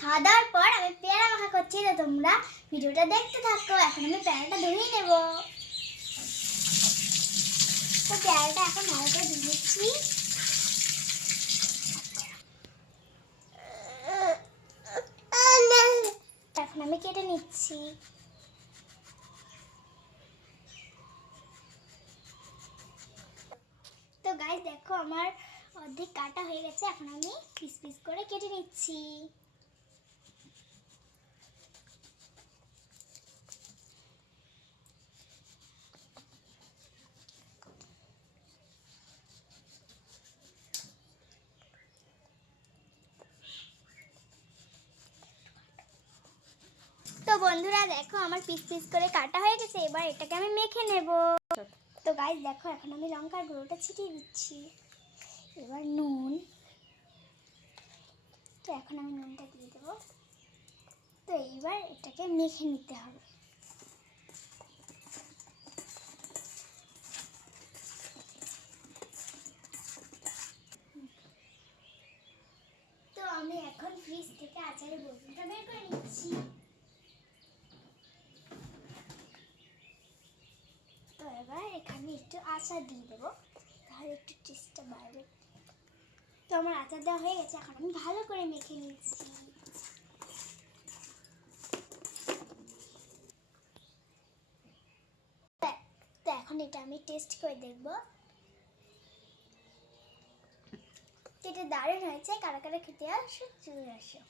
খাওয়া দাওয়ার পর আমি পেয়ারা মাখা করছি, তো তোমরা ভিডিওটা দেখতে থাকো। এখন আমি পেয়ারাটা ধুয়ে নেব। তো পেয়ারাটা এখন ভালো করে ধুয়ে নিচ্ছি। এখন আমি কেটে নিচ্ছি। তো গাইস দেখো আমার অর্ধেক কাটা হয়ে গেছে। এখন আমি পিস পিস করে কেটে নিচ্ছি। তো বন্ধুরা দেখো আমার পিস পিস করে কাটা হয়ে গেছে। এবার এটাকে আমি মেখে নেব। তো গাইস দেখো এখন আমি লঙ্কার গুঁড়োটা ছিটিয়ে দিচ্ছি। এবার নুন, তো এখন আমি নুনটা দিয়ে দেবো। তো এইবার এটাকে মেখে নিতে হবে। তো আমি এখন ফ্রিজ থেকে আচারের বোতলটা বের করে নিচ্ছি। তো এবার এখানে একটু আচার দিয়ে দেবো, তাহলে একটু টেস্টটা বাড়বে। তো আমার আচার দেওয়া হয়ে গেছে। এখন আমি ভালো করে মেখে নিচ্ছি। তো এখন এটা আমি টেস্ট করে দেখব। এটা দারুণ হয়েছে। কারা কারা খেতে আসো, চলে আসো।